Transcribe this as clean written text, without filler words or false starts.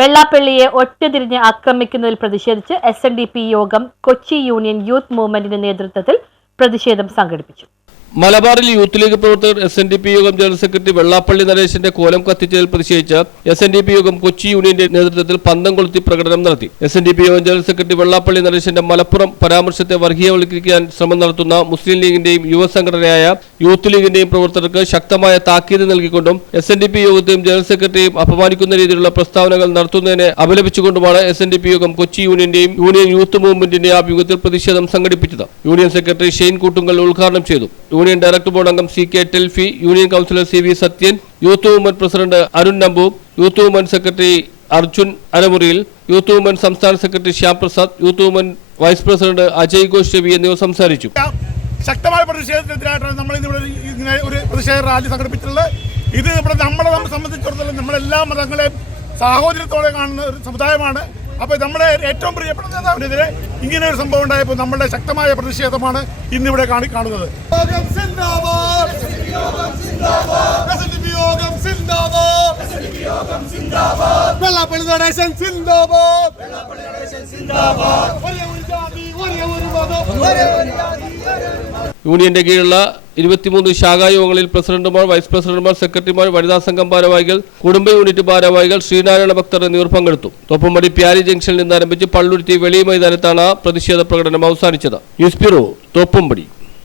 വെള്ളാപ്പള്ളിയെ ഒറ്റതിരിഞ്ഞ് ആക്രമിക്കുന്നതിൽ പ്രതിഷേധിച്ച് SNDP യോഗം Kochi union youth മൂവ്മെന്റിന്റെ നേതൃത്വത്തിൽ പ്രതിഷേധം സംഘടിപ്പിച്ചു. മലബാറിൽ യൂത്ത് ലീഗ് പ്രവർത്തകർ SNDP യോഗം ജനറൽ സെക്രട്ടറി വെള്ളാപ്പള്ളി നരേശന്റെ കോലം കത്തിച്ചതിൽ പ്രതിഷേധിച്ച് SNDP യോഗം കൊച്ചി യൂണിയന്റെ നേതൃത്വത്തിൽ പന്തം കൊളുത്തി പ്രകടനം നടത്തി. SNDP യോഗം ജനറൽ സെക്രട്ടറി വെള്ളാപ്പള്ളി നരേശന്റെ മലപ്പുറം പരാമർശത്തെ വർഗീയവൽക്കരിക്കാൻ ശ്രമം നടത്തുന്ന മുസ്ലിം ലീഗിന്റെയും യുവസംഘടനയായ യൂത്ത് ലീഗിന്റെയും പ്രവർത്തകർക്ക് ശക്തമായ താക്കീത് നൽകിക്കൊണ്ടും SNDP യോഗത്തെയും ജനറൽ സെക്രട്ടറിയും അപമാനിക്കുന്ന രീതിയിലുള്ള പ്രസ്താവനകൾ നടത്തുന്നതിനെ അപലപിച്ചുകൊണ്ടുമാണ് SNDP യോഗം കൊച്ചി യൂണിയന്റെയും യൂണിയൻ യൂത്ത് മൂവ്മെന്റിന്റെ ആഭിമുഖ്യത്തിൽ പ്രതിഷേധം സംഘടിപ്പിച്ചത്. യൂണിയൻ സെക്രട്ടറി ഷെയ്ൻ കൂട്ടുങ്കൽ ഉദ്ഘാടനം ചെയ്തു. യൂണിയൻ ഡയറക്ടർ ബോർഡ് അംഗം CK Telfy, union councillor CV Sathyan, youth movement president Arun Nampoor, youth movement secretary Arjun Aramuriyil, youth movement സംസ്ഥാന secretary Shyam Prasad, youth movement vice president Ajay Ghosh Ravi എന്നിവർ സംസാരിച്ചു. ശക്തമായ പ്രതിഷേധത്തിനെതിരായിട്ടാണ് നമ്മൾ ഇങ്ങനെ ഒരു പ്രതിഷേധ റാലി സംഘടിപ്പിച്ചിട്ടുള്ളത്. ഇത് നമ്മളെ സംബന്ധിച്ചിടത്തോളം നമ്മളെല്ലാ മതങ്ങളെയും സാഹോദര്യത്തോടെ കാണുന്ന ഒരു സമുദായമാണ്. അപ്പോൾ നമ്മുടെ ഏറ്റവും പ്രിയപ്പെട്ട നേതാവിനെതിരെ ഇങ്ങനെ ഒരു സംഭവം ഉണ്ടായപ്പോൾ നമ്മളുടെ ശക്തമായ പ്രതിഷേധമാണ് ഇന്നിവിടെ കാണുന്നത്. യൂണിയന്റെ കീഴിലുള്ള 23 ശാഖായോഗങ്ങളിൽ പ്രസിഡന്റുമാർ, വൈസ് പ്രസിഡന്റുമാർ, സെക്രട്ടറിമാർ, വനിതാ സംഘം ഭാരവാഹികൾ, കുടുംബ യൂണിറ്റ് ഭാരവാഹികൾ, ശ്രീനാരായണ ഭക്തർ എന്നിവർ പങ്കെടുത്തു. തോപ്പുംപടി പ്യാരി ജംഗ്ഷനിൽ നിന്ന് ആരംഭിച്ച് പള്ളുരുത്തി വെളി മൈതാനത്താണ് പ്രതിഷേധ പ്രകടനം അവസാനിച്ചത്. News bureau, Thoppumpady.